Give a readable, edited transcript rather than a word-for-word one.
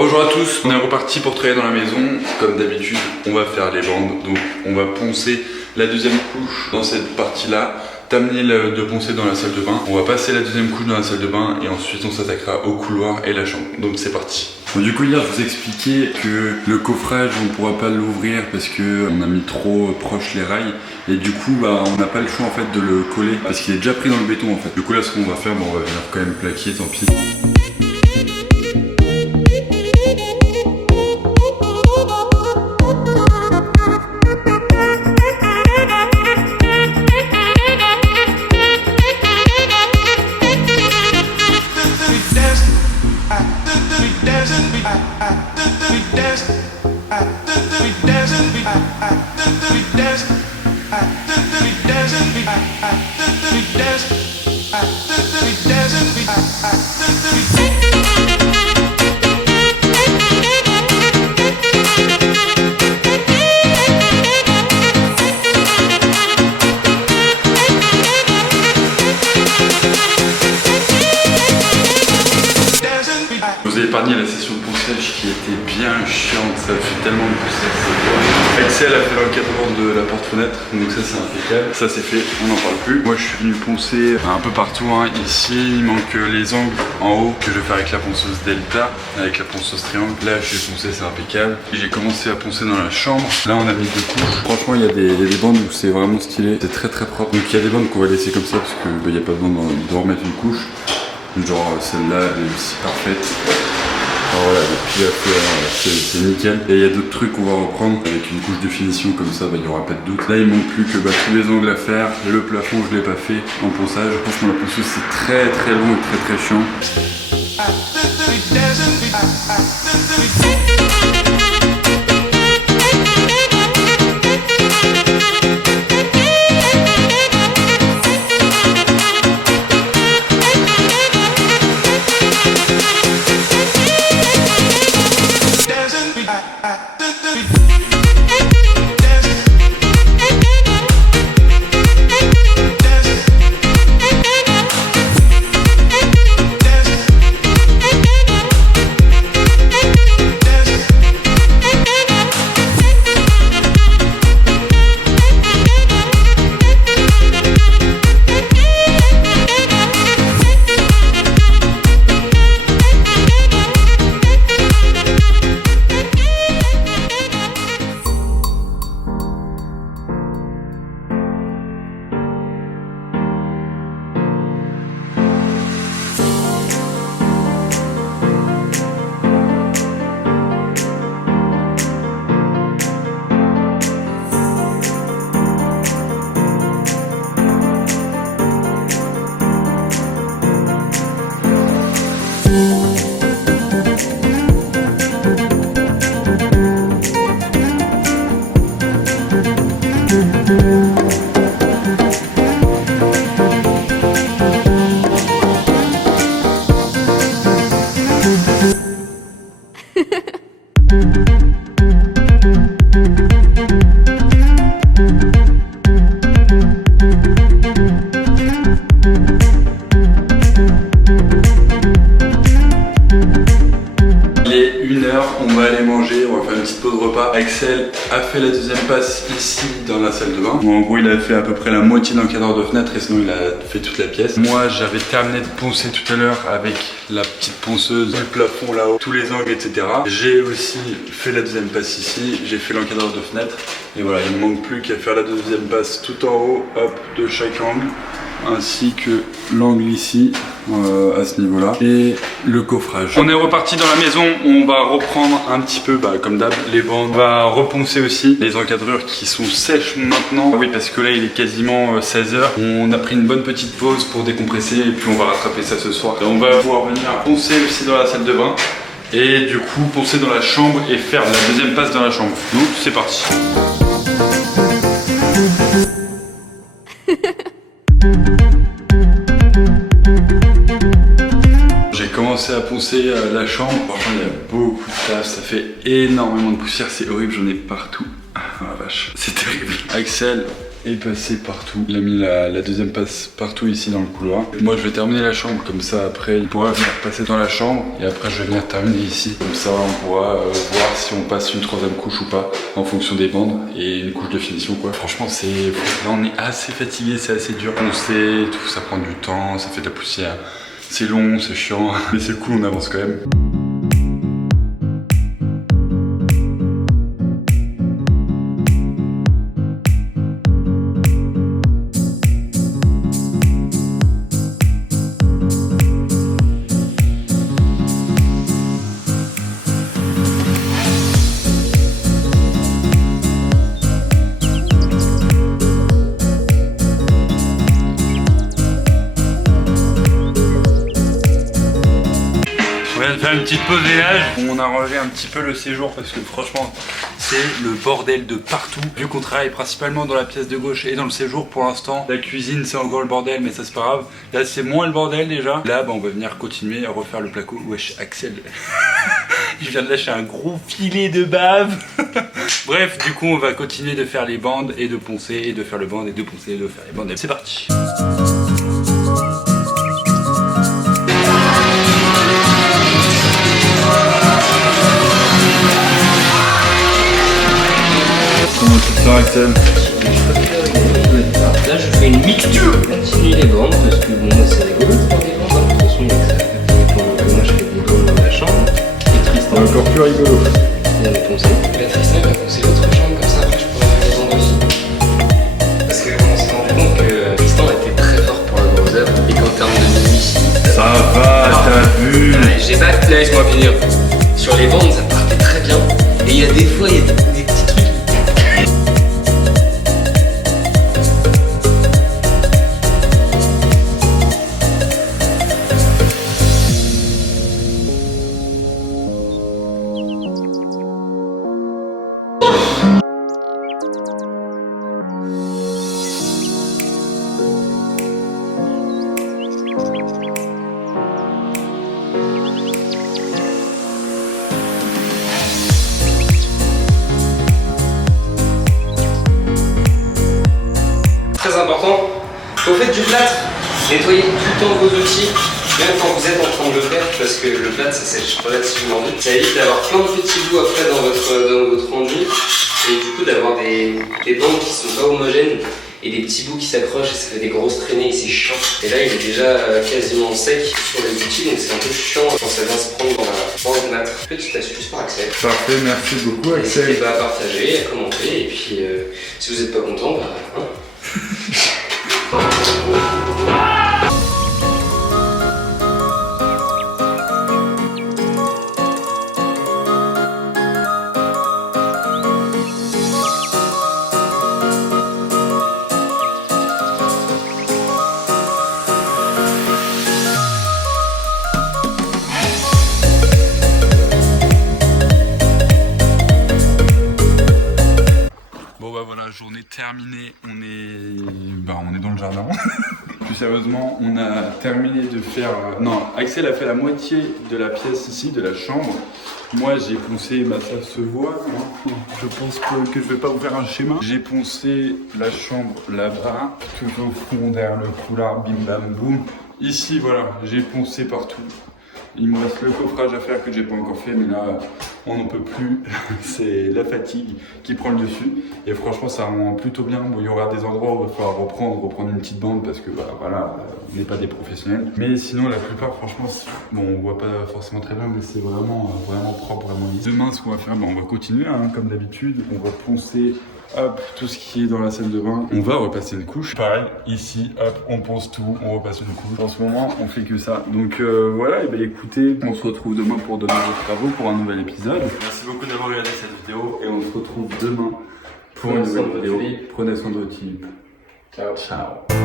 Bonjour à tous, on est reparti pour travailler dans la maison. Comme d'habitude, on va faire les bandes, donc on va poncer la deuxième couche dans cette partie-là, terminer de poncer dans la salle de bain. On va passer la deuxième couche dans la salle de bain et ensuite on s'attaquera au couloir et la chambre. Donc c'est parti. Bon, du coup hier je vous expliquais que le coffrage on ne pourra pas l'ouvrir parce qu'on a mis trop proche les rails et du coup on n'a pas le choix en fait de le coller parce qu'il est déjà pris dans le béton en fait. Du coup là ce qu'on va faire, on va venir quand même plaquer, tant pis. Je vous ai épargné la session de ponçage qui était bien chiante, ça fait tellement de poussière. Axel a fait l'encadrement de la porte-fenêtre, donc ça c'est impeccable. Ça c'est fait, on n'en parle plus. Moi je suis venu poncer un peu partout, hein. Ici il manque les angles en haut que je vais faire avec la ponceuse Delta, avec la ponceuse triangle. Là je vais poncer, c'est impeccable. J'ai commencé à poncer dans la chambre. Là on a mis 2 couches. Franchement il y a des bandes où c'est vraiment stylé, c'est très propre. Donc il y a des bandes qu'on va laisser comme ça parce qu'il n'y a pas besoin de remettre une couche. Genre celle-là elle est aussi parfaite. Alors voilà, depuis à faire, c'est nickel. Et il y a d'autres trucs qu'on va reprendre avec une couche de finition comme ça, il n'y aura pas de doute. Là il manque plus que tous les angles à faire. Le plafond je ne l'ai pas fait en ponçage. Franchement la ponceuse c'est très long et très chiant. On va aller manger, on va faire une petite pause repas. Axel a fait la deuxième passe ici dans la salle de bain. Bon, en gros il a fait à peu près la moitié d'un cadre de fenêtre et sinon il a fait toute la pièce. Moi j'avais terminé de poncer tout à l'heure avec la petite ponceuse, le plafond là-haut, tous les angles etc. J'ai aussi fait la deuxième passe ici, j'ai fait l'encadreur de fenêtre. Et voilà, il ne manque plus qu'à faire la deuxième passe tout en haut, hop, de chaque angle. Ainsi que l'angle ici à ce niveau là et le coffrage. On est reparti dans la maison, on va reprendre un petit peu comme d'hab les bandes, on va reponcer aussi les encadrures qui sont sèches maintenant. Oui parce que là il est quasiment 16 h. On a pris une bonne petite pause pour décompresser et puis on va rattraper ça ce soir. Et on va pouvoir venir poncer aussi dans la salle de bain et du coup poncer dans la chambre et faire la deuxième passe dans la chambre. Donc c'est parti. J'ai commencé à poncer la chambre. Franchement il y a beaucoup de taf, ça fait énormément de poussière, c'est horrible, j'en ai partout. Ah la vache, c'est terrible. Axel est passé partout. Il a mis la deuxième passe partout ici dans le couloir. Moi je vais terminer la chambre, comme ça après il pourra venir passer dans la chambre et après je vais venir terminer ici. Comme ça on pourra voir si on passe une troisième couche ou pas en fonction des bandes et une couche de finition quoi. Franchement là on est assez fatigué, c'est assez dur. On sait, tout ça prend du temps, ça fait de la poussière. C'est long, c'est chiant, mais c'est cool, on avance quand même. Faire une petite pause ménage. On a relevé un petit peu le séjour parce que franchement c'est le bordel de partout. Vu qu'on travaille principalement dans la pièce de gauche et dans le séjour pour l'instant, la cuisine c'est encore le bordel mais ça c'est pas grave. Là c'est moins le bordel déjà. Là bah, on va venir continuer à refaire le placo. Wesh Axel, je viens de lâcher un gros filet de bave. Bref du coup on va continuer de faire les bandes et de poncer et de faire le bande et de poncer et de faire les bandes. C'est parti. Comment tu te sens Axel? Là je fais une mixture. Continue les bandes parce que bon moi c'est rigolo de faire des bandes. De toute façon il y a que ça. Moi je fais des bandes dans la chambre. Et Tristan. C'est encore plus rigolo. Il va poncer. Tristan va poncer l'autre chambre comme ça après je pourrais faire les bandes aussi. Parce qu'on s'est rendu compte que Tristan était très fort pour la grosse œuvre et qu'en termes de minutie. Ça va, t'as vu? J'ai pas là laisse-moi finir. Sur les bandes ça partait très bien. Et il y a des fois il y a des petits trucs. Très important, quand vous faites du plâtre, nettoyez tout le temps vos outils, même quand vous êtes en train de le faire, parce que le plâtre ça sèche relativement vite. Ça évite d'avoir plein de petits bouts après dans votre rendu, et du coup d'avoir des bandes qui sont pas homogènes, et des petits bouts qui s'accrochent, et ça fait des grosses traînées, et c'est chiant. Et là il est déjà quasiment sec sur les outils, donc c'est un peu chiant quand ça vient se prendre dans le plâtre. Petite astuce par Axel. Parfait, merci beaucoup Axel. N'hésitez pas à partager, à commenter, et puis si vous n'êtes pas content, bah... Hein. Bon bah voilà, journée terminée, on est dans le jardin. Plus sérieusement, on a terminé de faire... Non, Axel a fait la moitié de la pièce ici, de la chambre. Moi j'ai poncé, bah ça se voit, hein. Je pense que je vais pas vous faire un schéma. J'ai poncé la chambre là-bas, tout au fond derrière le couloir, bim bam boum. Ici voilà, j'ai poncé partout. Il me reste le coffrage à faire que j'ai pas encore fait, mais là on n'en peut plus. C'est la fatigue qui prend le dessus. Et franchement ça rend plutôt bien. Bon, il y aura des endroits où il va falloir reprendre une petite bande parce que bah, voilà, on n'est pas des professionnels. Mais sinon la plupart franchement, bon on voit pas forcément très bien, mais c'est vraiment propre, vraiment lisse. Demain ce qu'on va faire, bah, on va continuer hein, comme d'habitude. On va poncer. Hop, tout ce qui est dans la salle de bain, on va repasser une couche. Pareil, ici, hop, on ponce tout, on repasse une couche. En ce moment, on fait que ça. Donc voilà, et ben écoutez, on se retrouve demain pour de nouveaux travaux, pour un nouvel épisode. Merci beaucoup d'avoir regardé cette vidéo et on se retrouve demain pour une nouvelle vidéo. Prenez soin de votre équipe. Ciao. Ciao.